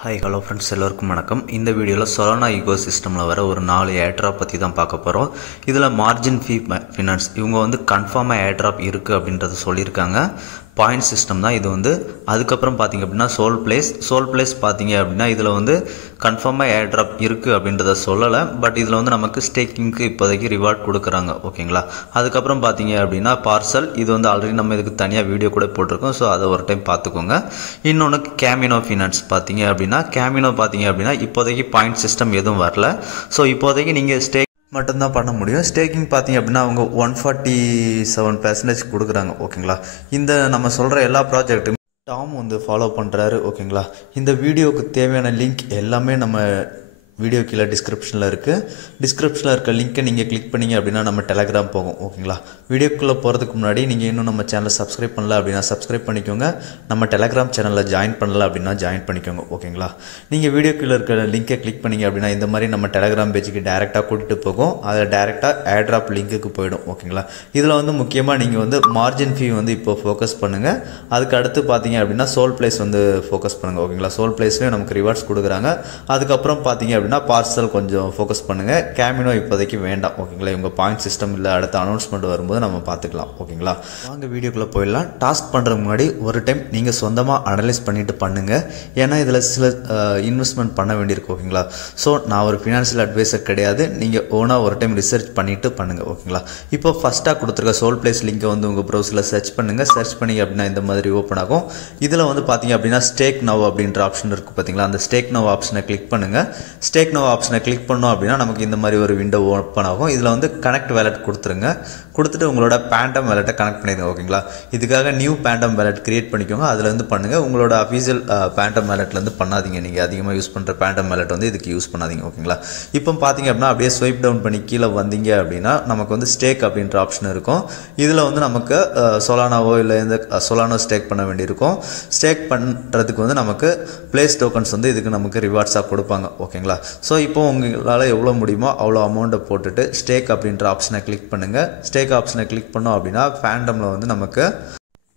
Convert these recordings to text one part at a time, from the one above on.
Hi hello friends, எல்லோருக்கும் வணக்கம். இந்த வீடியோவில் சொலானா ஈகோசிஸ்டமில் வர ஒரு 4 ஏர்ட்ராப் பற்றி தான் பார்க்க போகிறோம். இதில் மார்ஜின் ஃபீ ஃபினான்ஸ் இவங்க கன்ஃபார்மாக ஏர்ட்ராப் இருக்குது அப்படின்றத சொல்லியிருக்காங்க. பாயிண்ட் சிஸ்டம் தான் இது அதுக்கப்புறம் பார்த்திங்க அப்படின்னா சோல் பிளேஸ் பார்த்திங்க அப்படின்னா இதில் கன்ஃபார்மாக ஏர்ட்ராப் இருக்குது அப்படின்றத சொல்லலை. பட் இதில் நமக்கு ஸ்டேக்கிங்க்கு இப்போதைக்கு ரிவார்ட் கொடுக்குறாங்க. ஓகேங்களா. அதுக்கப்புறம் பார்த்திங்க அப்படின்னா பார்சல் இது ஆல்ரெடி நம்ம இதுக்கு தனியாக வீடியோ கூட போட்டிருக்கோம். ஸோ அதை ஒரு டைம் பார்த்துக்கோங்க. இன்னொன்று கேமினோ ஃபினான்ஸ் பார்த்திங்க அப்படின்னா இப்போதைக்கு பாயிண்ட் சிஸ்டம் எதுவும் வரல. ஸோ இப்போதைக்கு நீங்கள் மட்டும்தான் பண்ண முடியும். ஸ்டேக்கிங் பார்த்தீங்க அப்படின்னா அவங்க 147% கொடுக்குறாங்க. ஓகேங்களா. இந்த நம்ம சொல்கிற எல்லா ப்ராஜெக்ட்டுமே டாம் ஃபாலோ பண்ணுறாரு. ஓகேங்களா. இந்த வீடியோவுக்கு தேவையான லிங்க் எல்லாமே நம்ம வீடியோ கீழே டிஸ்கிரிப்ஷனில் இருக்க லிங்க்கை நீங்கள் கிளிக் பண்ணிங்க அப்படின்னா நம்ம டெலகிராம் போகும். ஓகேங்களா. வீடியோக்குள்ளே போகிறதுக்கு முன்னாடி நீங்கள் இன்னும் நம்ம சேனலை சப்ஸ்கிரைப் பண்ணல அப்படின்னா சப்ஸ்கிரைப் பண்ணிக்கோங்க. நம்ம டெலகிராம் சேனலில் ஜாயின் பண்ணல அப்படின்னா ஜாயின் பண்ணிக்கோங்க. ஓகேங்களா. நீங்கள் வீடியோ கீழே இருக்க லிங்க்கை கிளிக் பண்ணிங்க அப்படின்னா இந்த மாதிரி நம்ம டெலகிராம் பேஜுக்கு டேரெக்டாக கூட்டிகிட்டு போகும். அதில் டேரெக்டாக ஏர்ட்ராப் லிங்க்குக்கு போயிடும். ஓகேங்களா. இதில் முக்கியமாக நீங்கள் மார்ஜின் ஃபீ இப்போ ஃபோக்கஸ் பண்ணுங்கள். அதுக்கு அடுத்து பார்த்தீங்க அப்படின்னா சோல் பிளேஸ் ஃபோக்கஸ் பண்ணுங்கள். ஓகேங்களா. சோல் பிளேஸ்லேயும் நமக்கு ரிவார்ட்ஸ் கொடுக்குறாங்க. அதுக்கப்புறம் பார்த்தீங்க அப்படின்னா பார்சல் கொஞ்சம் ஃபோக்கஸ் பண்ணுங்கள். கேமினோ இப்போதைக்கு வேண்டாம். ஓகேங்களா. இவங்க பாயிண்ட் சிஸ்டம் இல்லை, அடுத்த அனௌன்ஸ்மெண்ட் வரும்போது நம்ம பார்த்துக்கலாம். ஓகேங்களா. வாங்க வீடியோக்குள்ளே போயிடலாம். டாஸ்க் பண்ணுறதுக்கு முன்னாடி ஒரு டைம் நீங்கள் சொந்தமாக அனலைஸ் பண்ணிவிட்டு பண்ணுங்கள். ஏன்னா இதில் சில இன்வெஸ்ட்மெண்ட் பண்ண வேண்டியிருக்கு. ஓகேங்களா. ஸோ நான் ஒரு ஃபினான்ஷியல் அட்வைசர் கிடையாது. நீங்கள் ஓனாக ஒரு டைம் ரிசர்ச் பண்ணிவிட்டு பண்ணுங்கள். ஓகேங்களா. இப்போ ஃபஸ்ட்டாக கொடுத்துருக்க சோல் பிளேஸ் லிங்கை உங்கள் ப்ரௌசரில் சர்ச் பண்ணுங்கள். சர்ச் பண்ணி அப்படின்னா இந்த மாதிரி ஓப்பன் ஆகும். இதில் பார்த்தீங்க அப்படின்னா ஸ்டேக் நவ் அப்படின்ற ஆப்ஷன் இருக்குது. பார்த்தீங்களா. அந்த ஸ்டேக் நவ் ஆப்ஷனை கிளிக் பண்ணுங்கள். ஸ்டேக் நவ் ஆப்ஷனை கிளிக் பண்ணோம் அப்படின்னா நமக்கு இந்த மாதிரி ஒரு விண்டோ ஓப்பன் ஆகும். இதில் கனெக்ட் வேலட் கொடுத்துருங்க. கொடுத்துட்டு உங்களோட பேண்டம் வேலட்டை கனெக்ட் பண்ணிடுங்க. ஓகேங்களா. இதுக்காக நியூ பேண்டம் வேலட் கிரியேட் பண்ணிக்கோங்க. அதுலேருந்து பண்ணுங்கள். உங்களோட அஃபீஷியல் பேண்டம் வேலட்லேருந்து பண்ணாதீங்க. நீங்கள் அதிகமாக யூஸ் பண்ணுற பேண்டம் வேலட் இதுக்கு யூஸ் பண்ணாதீங்க. ஓகேங்களா. இப்போ பார்த்தீங்க அப்படின்னா அப்படியே ஸ்வைப் டவுன் பண்ணி கீழே வந்தீங்க அப்படின்னா நமக்கு ஸ்டேக் அப்படின்ற ஆப்ஷன் இருக்கும். இதில் நமக்கு சொலானாவோ இல்லை இந்த சொலானோ ஸ்டேக் பண்ண வேண்டியிருக்கும். ஸ்டேக் பண்ணுறதுக்கு நமக்கு பிளேஸ் டோக்கன்ஸ் இதுக்கு நமக்கு ரிவார்ட்ஸாக கொடுப்பாங்க. ஓகேங்களா. ஸோ இப்போ உங்களால் எவ்வளோ முடியுமோ அவ்வளோ அமௌண்ட்டை போட்டுட்டு ஸ்டேக் அப்படின்ற ஆப்ஷனை கிளிக் பண்ணுங்கள். ஸ்டேக் ஆப்ஷனை கிளிக் பண்ணோம் அப்படின்னா ஃபேண்டமில் நமக்கு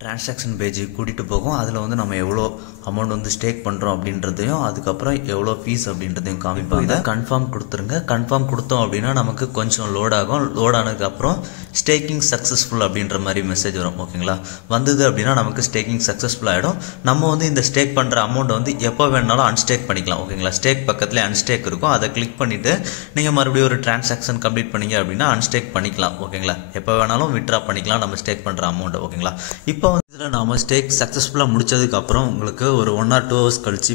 டிரான்சாக்ஷன் பேஜ் கூட்டிகிட்டு போகும். அதில் நம்ம எவ்வளோ அமௌண்ட் ஸ்டேக் பண்ணுறோம் அப்படின்றதையும் அதுக்கப்புறம் எவ்வளோ ஃபீஸ் அப்படின்றதையும் காமிப்பாங்க. கன்ஃபார்ம் கொடுத்துருங்க. கன்ஃபார்ம் கொடுத்தோம் அப்படின்னா நமக்கு கொஞ்சம் லோட் ஆகும். லோட் ஆனதுக்கப்புறம் ஸ்டேக்கிங் சக்ஸஸ்ஃபுல் அப்படின்ற மாதிரி மெசேஜ் வரும். ஓகேங்களா. வந்தது அப்படின்னா நமக்கு ஸ்டேக்கிங் சக்ஸஸ்ஃபுல் ஆகிடும். நம்ம இந்த ஸ்டேக் பண்ணுற அமௌண்ட் எப்போ வேணாலும் அன்ஸ்டேக் பண்ணிக்கலாம். ஓகேங்களா. ஸ்டேக் பக்கத்துலேயே அன்ஸ்டேக் இருக்கும். அதை கிளிக் பண்ணிவிட்டு நீங்கள் மறுபடியும் ஒரு டிரான்சாக்ஷன் கம்ப்ளீட் பண்ணிங்க அப்படின்னா அன்ஸ்டேக் பண்ணிக்கலாம். ஓகேங்களா. எப்போ வேணாலும் வித்ட்ரா பண்ணிக்கலாம் நம்ம ஸ்டேக் பண்ணுற அமௌண்ட். ஓகேங்களா. இப்போ இதில் நாம் ஸ்டேக் சக்ஸஸ்ஃபுல்லாக முடித்ததுக்கப்புறம் உங்களுக்கு ஒரு 1 or 2 hours கழித்து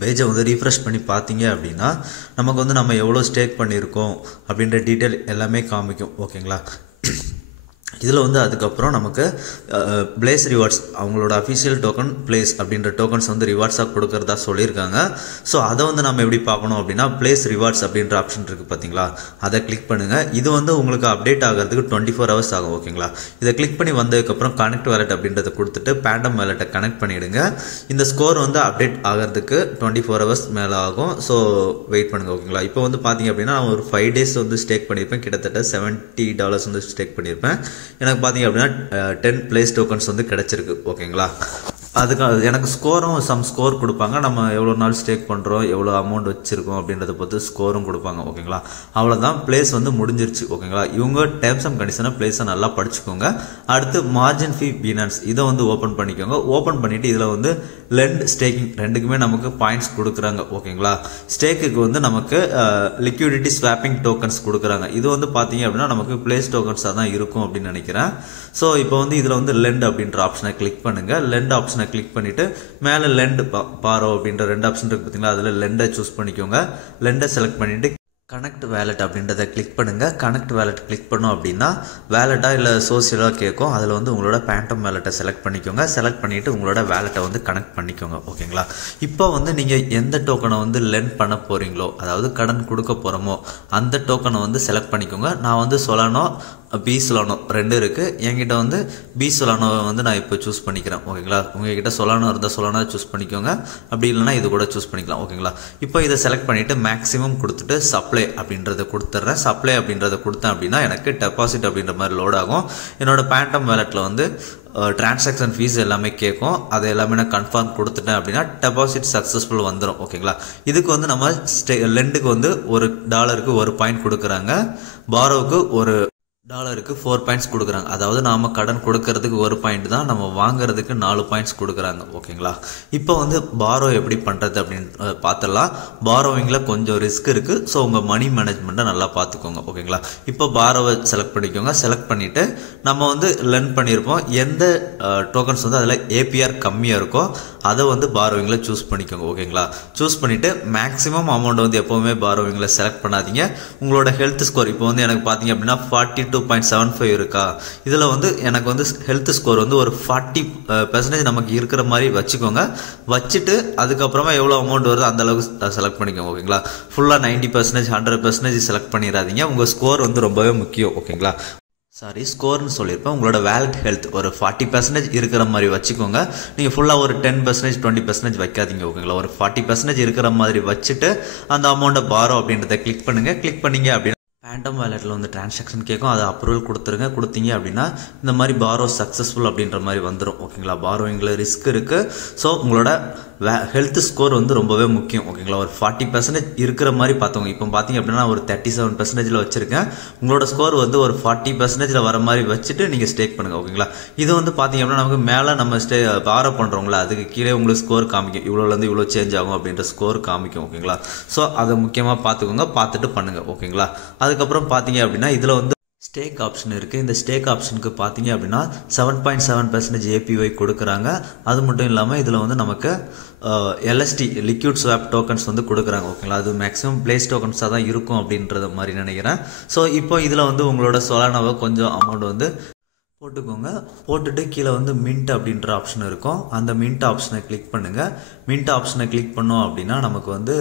பேஜை ரீஃப்ரெஷ் பண்ணி பார்த்தீங்க அப்படின்னா நமக்கு நம்ம எவ்வளோ ஸ்டேக் பண்ணியிருக்கோம் அப்படின்ற டீட்டெயில் எல்லாமே காமிக்கும். ஓகேங்களா. இதில் அதுக்கப்புறம் நமக்கு பிளேஸ் ரிவார்ட்ஸ் அவங்களோட அஃபிஷியல் டோக்கன் பிளேஸ் அப்படின்ற டோக்கன்ஸ் ரிவார்ட்ஸாக கொடுக்குறதா சொல்லியிருக்காங்க. ஸோ அதை நம்ம எப்படி பார்க்கணும் அப்படின்னா பிளேஸ் ரிவார்ட்ஸ் அப்படின்ற ஆப்ஷன் இருக்குது. பார்த்தீங்களா. அதை கிளிக் பண்ணுங்கள். இது உங்களுக்கு அப்டேட் ஆகிறதுக்கு 24 hours ஆகும். ஓகேங்களா. இதை கிளிக் பண்ணி வந்ததுக்கப்புறம் கனெக்ட் வேலட் அப்படின்றத கொடுத்துட்டு பேண்டம் வேலட்டை கனெக்ட் பண்ணிவிடுங்க. இந்த ஸ்கோர் அப்டேட் ஆகிறதுக்கு 24 hours மேலே ஆகும். ஸோ வெயிட் பண்ணுங்கள். ஓகேங்களா. இப்போ பார்த்தீங்க அப்படின்னா ஒரு 5 days ஸ்டேக் பண்ணியிருப்பேன். கிட்டத்தட்ட $70 ஸ்டேக் பண்ணியிருப்பேன். எனக்கு பார்த்தீங்க அப்படின்னா 10 பிளேஸ் டோக்கன்ஸ் கிடச்சிருக்கு. ஓகேங்களா. அதுக்கு எனக்கு சம் ஸ்கோர் கொடுப்பாங்க. நம்ம எவ்வளோ நாள் ஸ்டேக் பண்ணுறோம், எவ்வளோ அமௌண்ட் வச்சுருக்கோம் அப்படின்றத பொறுத்து ஸ்கோரும் கொடுப்பாங்க. ஓகேங்களா. அவ்வளோதான். பிளேஸ் முடிஞ்சிருச்சு. ஓகேங்களா. இவங்க டேர்ம்ஸ் அண்ட் கண்டிஷனை பிளேஸை நல்லா படிச்சுக்கோங்க. அடுத்து மார்ஜின் ஃபீ ஃபினான்ஸ் இதை ஓப்பன் பண்ணிக்கோங்க. ஓப்பன் பண்ணிவிட்டு இதில் லெண்ட் ஸ்டேக்கிங் ரெண்டுக்குமே நமக்கு பாயிண்ட்ஸ் கொடுக்குறாங்க. ஓகேங்களா. ஸ்டேக்குக்கு நமக்கு லிக்விடிட்டி ஸ்வாப்பிங் டோக்கன்ஸ் கொடுக்குறாங்க. இது பார்த்தீங்க அப்படின்னா நமக்கு பிளேஸ் டோக்கன்ஸாக தான் இருக்கும் அப்படின்னு நினைக்கிறேன். ஸோ இப்போ இதில் லெண்ட் அப்படின்ற ஆப்ஷனை கிளிக் பண்ணுங்கள். லெண்ட் ஆப்ஷனை கிளிக் பண்ணிவிட்டு மேலே லெண்ட் பாரோ அப்படின்ற 2 ஆப்ஷன் இருக்குது. பார்த்தீங்களா. அதில் லெண்டை சூஸ் பண்ணிக்கோங்க. லெண்டை செலக்ட் பண்ணிவிட்டு கனெக்ட் வேலட் அப்படின்றத கிளிக் பண்ணுங்கள். கனெக்ட் வேலட் கிளிக் பண்ணோம் அப்படின்னா வேலட்டாக இல்லை சோசியலாக கேட்கும். அதில் உங்களோட பேண்டம் வேலட்டை செலக்ட் பண்ணிக்கோங்க. செலக்ட் பண்ணிவிட்டு உங்களோட வேலட்டை கனெக்ட் பண்ணிக்கோங்க. ஓகேங்களா. இப்போ நீங்கள் எந்த டோக்கனை லெண்ட் பண்ண போகிறீங்களோ, அதாவது கடன் கொடுக்க போகிறோமோ அந்த டோக்கனை செலக்ட் பண்ணிக்கோங்க. நான் சொலானோ பி சொலானோ 2 இருக்குது. என்கிட்ட பி சொலானோவை நான் இப்போ சூஸ் பண்ணிக்கிறேன். ஓகேங்களா. உங்ககிட்ட சொலானோ இருந்தால் சொலானோ சூஸ் பண்ணிக்கோங்க. அப்படி இல்லைனா இது கூட சூஸ் பண்ணிக்கலாம். ஓகேங்களா. இப்போ இதை செலக்ட் பண்ணிவிட்டு மேக்ஸிமம் கொடுத்துட்டு சப்ளை அப்படின்றத கொடுத்துட்றேன். சப்ளை அப்படின்றத கொடுத்தேன் அப்படின்னா எனக்கு டெபாசிட் அப்படின்ற மாதிரி லோட் ஆகும். என்னோட பேண்டம் வேலட்டில் டிரான்சாக்ஷன் ஃபீஸ் எல்லாமே கேட்கும். அதை எல்லாமே நான் கன்ஃபார்ம் கொடுத்துட்டேன் அப்படின்னா டெபாசிட் சக்ஸஸ்ஃபுல் வந்துடும். ஓகேங்களா, இதுக்கு வந்து நம்ம லெண்டுக்கு வந்து $1 1 பாயிண்ட் கொடுக்குறாங்க, பாரோவுக்கு $1 4 பாயிண்ட்ஸ் கொடுக்குறாங்க. அதாவது நாம் கடன் கொடுக்கறதுக்கு 1 பாயிண்ட் தான், நம்ம வாங்குறதுக்கு 4 பாயிண்ட்ஸ் கொடுக்குறாங்க. ஓகேங்களா, இப்போ வந்து பாரோ எப்படி பண்ணுறது அப்படின்னு பார்த்துடலாம். பாரோவிங்கில் கொஞ்சம் ரிஸ்க் இருக்குது. ஸோ உங்கள் மணி மேனேஜ்மெண்ட்டை நல்லா பார்த்துக்கோங்க. ஓகேங்களா, இப்போ பாரோவை செலக்ட் பண்ணிக்கோங்க. செலக்ட் பண்ணிவிட்டு நம்ம வந்து லெர்ன் பண்ணியிருப்போம், எந்த டோக்கன்ஸ் வந்து அதில் ஏபிஆர் கம்மியாக இருக்கோ அதை வந்து பாரோவிங்கில் சூஸ் பண்ணிக்கோங்க. ஓகேங்களா, சூஸ் பண்ணிவிட்டு மேக்ஸிமம் அமௌண்ட் வந்து எப்போவுமே பாரோவிங்கில் செலக்ட் பண்ணாதீங்க. உங்களோட ஹெல்த் ஸ்கோர் இப்போ வந்து எனக்கு பார்த்தீங்க அப்படின்னா 42.75 இருக்கா, இதில் வந்து எனக்கு வந்து ஹெல்த் ஸ்கோர் வந்து ஒரு 40% நமக்கு இருக்கிற மாதிரி வச்சுக்கோங்க. வச்சுட்டு அதுக்கப்புறமா எவ்வளோ அமௌண்ட் வருது அந்த அளவுக்கு செலக்ட் பண்ணிக்கோங்க. ஓகேங்களா, ஃபுல்லாக 90% 100% செலக்ட் பண்ணிடாதீங்க. உங்கள் ஸ்கோர் வந்து ரொம்பவே முக்கியம். ஓகேங்களா, ஸ்கோர்னு சொல்லியிருப்பேன். உங்களோட வேலட் ஹெல்த் ஒரு 40% இருக்கிற மாதிரி வச்சுக்கோங்க. நீங்கள் ஃபுல்லாக ஒரு 10% 20% வைக்காதீங்க. ஓகேங்களா, ஒரு 40% இருக்கிற மாதிரி வச்சுட்டு அந்த அமௌண்ட்டை பாரோ அப்படின்றத கிளிக் பண்ணுங்கள். கிளிக் பண்ணிங்க அப்படின்னா ஃபேண்டம் வேலெட்டில் வந்து டிரான்சாக்ஷன் கேட்கும், அதை அப்ரூவல் கொடுத்துருங்க. கொடுத்தீங்க அப்படின்னா இந்த மாதிரி பாரோ சக்ஸஸ்ஃபுல் அப்படின்ற மாதிரி வந்துடும். ஓகேங்களா, பாரோவிங்கில் ரிஸ்க் இருக்குது. ஸோ உங்களோட ஹெல்த் ஸ்கோர் வந்து ரொம்பவே முக்கியம். ஓகேங்களா, ஒரு 40% இருக்கிற மாதிரி பார்த்தவங்க இப்போ பார்த்தீங்க அப்படின்னா ஒரு 37%ல் வச்சுருக்கேன். உங்களோட ஸ்கோர் வந்து ஒரு 40%ல் வர மாதிரி வச்சுட்டு நீங்கள் ஸ்டேக் பண்ணுங்கள். ஓகேங்களா, இது வந்து பார்த்தீங்க அப்படின்னா நமக்கு மேலே நம்ம பாரோ பண்ணுறவங்களா அதுக்கு கீழே உங்களுக்கு ஸ்கோர் காமிக்கும், இவ்வளோலேருந்து இவ்வளோ சேஞ்ச் ஆகும் அப்படின்ற ஸ்கோர் காமிக்கும். ஓகேங்களா, ஸோ அதை முக்கியமாக பார்த்துக்கோங்க, பார்த்துட்டு பண்ணுங்கள். ஓகேங்களா, அதுக்கப்புறம் பார்த்தீங்க அப்படின்னா இதில் வந்து ஸ்டேக் ஆப்ஷன் இருக்குது. இந்த ஸ்டேக் ஆப்ஷனுக்கு பார்த்தீங்க அப்படின்னா 7.7% ஏபிஒய் கொடுக்குறாங்க. அது மட்டும் இல்லாமல் இதில் வந்து நமக்கு எல்எஸ்டி லிக்விட் ஸ்வாப் டோக்கன்ஸ் வந்து கொடுக்குறாங்க. ஓகேங்களா, அது மேக்ஸிமம் பிளேஸ் டோக்கன்ஸாக தான் இருக்கும் அப்படின்றத மாதிரி நினைக்கிறேன். ஸோ இப்போ இதில் வந்து உங்களோட சொலானாவை கொஞ்சம் அமௌண்ட் வந்து போட்டுக்கோங்க. போட்டுட்டு கீழே வந்து மின்ட் அப்படின்ற ஆப்ஷன் இருக்கும். அந்த மின்ட் ஆப்ஷனை கிளிக் பண்ணுங்கள். மின்ட் ஆப்ஷனை கிளிக் பண்ணோம் அப்படின்னா நமக்கு வந்து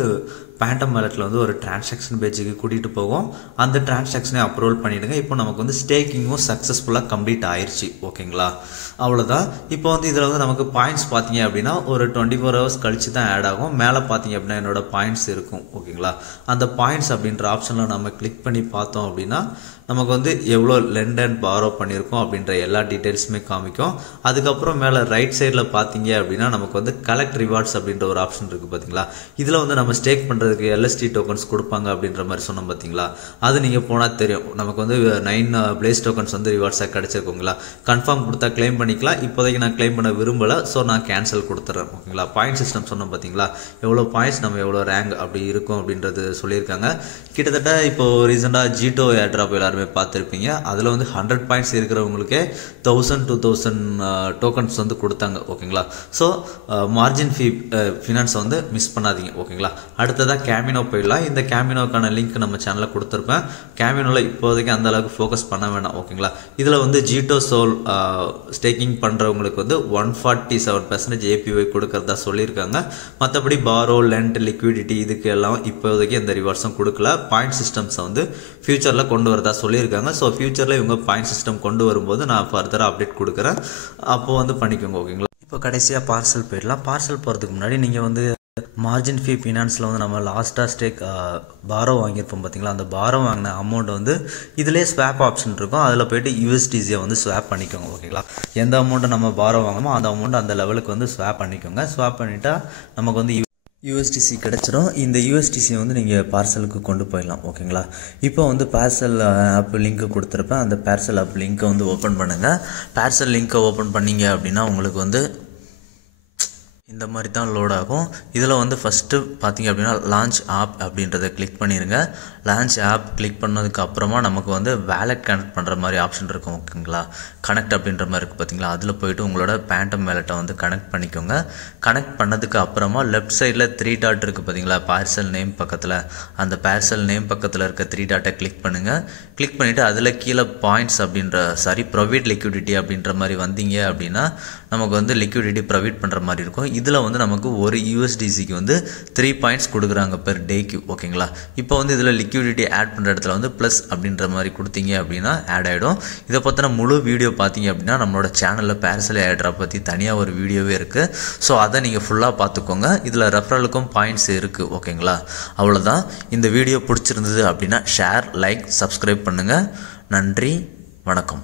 ஃபேண்டம் வேலெட்டில் வந்து ஒரு டிரான்சாக்ஷன் பேஜுக்கு கூட்டிகிட்டு போகும். அந்த டிரான்சாக்ஷனை அப்ரூவல் பண்ணிவிடுங்க. இப்போ நமக்கு வந்து ஸ்டேக்கிங்கும் சக்ஸஸ்ஃபுல்லாக கம்ப்ளீட் ஆயிடுச்சு. ஓகேங்களா, அவ்வளோதான். இப்போ வந்து இதில் வந்து நமக்கு பாயிண்ட்ஸ் பார்த்தீங்க அப்படின்னா ஒரு 24 ஹவர்ஸ் கழிச்சு தான் ஆட் ஆகும். மேலே பார்த்தீங்க அப்படின்னா என்னோட பாயிண்ட்ஸ் இருக்கும். ஓகேங்களா, அந்த பாயிண்ட்ஸ் அப்படின்ற ஆப்ஷனில் நம்ம கிளிக் பண்ணி பார்த்தோம் அப்படின்னா நமக்கு வந்து எவ்வளோ லெண்ட் அண்ட் பாரோ பண்ணியிருக்கோம் அப்படின்ற எல்லா டீட்டெயில்ஸுமே காமிக்கும். அதுக்கப்புறம் மேலே ரைட் சைடில் பார்த்தீங்க அப்படின்னா நமக்கு வந்து கலெக்ட் ரிவார்ட்ஸ் அப்படின்ற ஒரு ஆப்ஷன் இருக்குது. பார்த்தீங்களா, இதில் வந்து நம்ம ஸ்டேக் பண்ணுறதுக்கு எல்எஸ்டி டோக்கன்ஸ் கொடுப்பாங்க அப்படின்ற மாதிரி சொன்னோம். பார்த்தீங்களா, அது நீங்கள் போனால் தெரியும். நமக்கு வந்து 9 பிளேஸ் டோக்கன்ஸ் வந்து ரிவார்ட்ஸாக கிடச்சிருக்குங்களா. கன்ஃபார்ம் கொடுத்தா கிளைம் பண்ணிக்கலாம். இப்போதைக்கு நான் கிளைம் பண்ண விரும்பலை, ஸோ நான் கேன்சல் கொடுத்துட்றேன். ஓகேங்களா, பாயிண்ட் சிஸ்டம் சொன்னோம். பார்த்தீங்களா, எவ்வளோ பாயிண்ட்ஸ் நம்ம எவ்வளோ ரேங்க் அப்படி இருக்கும் அப்படின்றது சொல்லியிருக்காங்க. கிட்டத்தட்ட இப்போ ரீசெண்டாக ஜீட்டோ ஏர்ட்ராப் எல்லாருமே பார்த்துருப்பீங்க. அதில் வந்து 100 பாயிண்ட்ஸ் இருக்கிறவங்களுக்கே 1000-2000 டோக்கன்ஸ் வந்து கொடுத்தாங்க. ஓகேங்களா, ஸோ மார்ஜின் ஃபீ ஃபினான்ஸை வந்து மிஸ் பண்ணாதீங்க. ஓகேங்களா, அடுத்ததாக கேமினோ போயிடலாம். இந்த கேமினோக்கான லிங்க் நம்ம சேனலில் கொடுத்துருப்பேன். கேமினோவில் இப்போதைக்கு அந்த அளவுக்கு ஃபோக்கஸ் பண்ண வேணாம். ஓகேங்களா, இதில் வந்து ஜீட்டோ சோல் ஸ்டேக்கிங் பண்ணுறவங்களுக்கு வந்து 147% ஏபிஒய் கொடுக்கறதா சொல்லியிருக்காங்க. மற்றபடி பாரோ லெண்ட் லிக்விடிட்டி இதுக்கு எல்லாம் இப்போதைக்கு எந்த ரிவார்ட்ஸும் கொடுக்கல. பாயிண்ட் சிஸ்டம்ஸை வந்து ஃபியூச்சரில் கொண்டு வரதா சொல்லியிருக்காங்க. ஸோ ஃபியூச்சரில் இவங்க பாயிண்ட் சிஸ்டம் கொண்டு வரும்போது நான் ஃபர்தராக அப்டேட் கொடுக்குறேன், அப்போது வந்து பண்ணிக்கோங்க. ஓகேங்களா, இப்போ கடைசியாக பார்சல் போயிடலாம். பார்சல் போகிறதுக்கு முன்னாடி நீங்கள் வந்து மார்ஜின் ஃபீ ஃபினான்ஸில் வந்து நம்ம லாஸ்ட்டாக ஸ்டேக் பாரோ வாங்கியிருப்போம். பார்த்தீங்களா, அந்த பாரோ வாங்கின அமௌண்ட் வந்து இதிலே ஸ்வாப் ஆப்ஷன் இருக்கும். அதில் போய்ட்டு யூஎஸ்டிசியை வந்து ஸ்வாப் பண்ணிக்கோங்க. ஓகேங்களா, எந்த அமௌண்ட்டை நம்ம பாரோ வாங்கணுமோ அந்த அமௌண்ட் அந்த லெவலுக்கு வந்து ஸ்வாப் பண்ணிக்கோங்க. ஸ்வாப் பண்ணிட்டா நமக்கு வந்து யூஎஸ்டிசி கிடச்சிரும். இந்த யூஎஸ்டிசியை வந்து நீங்கள் பார்சலுக்கு கொண்டு போயிடலாம். ஓகேங்களா, இப்போ வந்து பார்சல் ஆப் லிங்க்கு கொடுத்துருப்பேன். அந்த பார்சல் ஆப் லிங்க்கை வந்து ஓப்பன் பண்ணுங்கள். பார்சல் லிங்க்கை ஓப்பன் பண்ணிங்க அப்படின்னா உங்களுக்கு வந்து இந்த மாதிரி தான் லோட் ஆகும். இதில் வந்து ஃபஸ்ட்டு பார்த்தீங்க அப்படின்னா லான்ச் ஆப் அப்படின்றத கிளிக் பண்ணிடுங்க. லான்ச் ஆப் கிளிக் பண்ணதுக்கு அப்புறமா நமக்கு வந்து வேலட் கனெக்ட் பண்ணுற மாதிரி ஆப்ஷன் இருக்கும். ஓகேங்களா, கனெக்ட் அப்படின்ற மாதிரி இருக்குது. பார்த்தீங்களா, அதில் போய்ட்டு உங்களோட ஃபேண்டம் வேலெட்டை வந்து கனெக்ட் பண்ணிக்கோங்க. கனெக்ட் பண்ணதுக்கு அப்புறமா லெஃப்ட் சைடில் 3 டாட் இருக்குது. பார்த்தீங்களா, பார்சல் நேம் பக்கத்தில், அந்த பார்சல் நேம் பக்கத்தில் இருக்க 3 டாட்டை கிளிக் பண்ணுங்கள். கிளிக் பண்ணிவிட்டு அதில் கீழே பாயிண்ட்ஸ் அப்படின்ற ப்ரொவைட் லிக்விடிட்டி அப்படின்ற மாதிரி வந்தீங்க அப்படின்னா நமக்கு வந்து லிக்விடிட்டி ப்ரொவைட் பண்ணுற மாதிரி இருக்கும். இதில் வந்து நமக்கு ஒரு யூஎஸ்டிசிக்கு வந்து 3 பாயிண்ட்ஸ் கொடுக்குறாங்க பெர் டேக்கு. ஓகேங்களா, இப்போ வந்து இதில் லிக்விடிட்டி ஆட் பண்ணுற இடத்துல வந்து ப்ளஸ் அப்படின்ற மாதிரி கொடுத்தீங்க அப்படின்னா ஆட் ஆகிடும். இதை பற்றின முழு வீடியோ பார்த்தீங்க அப்படின்னா நம்மளோட சேனலில் பார்சல் ஏர்ட்ராப் பற்றி தனியாக ஒரு வீடியோவே இருக்குது. ஸோ அதை நீங்கள் ஃபுல்லாக பார்த்துக்கோங்க. இதில் ரெஃபரலுக்கும் பாயிண்ட்ஸ் இருக்குது. ஓகேங்களா, அவ்வளோதான். இந்த வீடியோ பிடிச்சிருந்தது அப்படின்னா ஷேர், லைக், சப்ஸ்கிரைப் பண்ணுங்கள். நன்றி, வணக்கம்.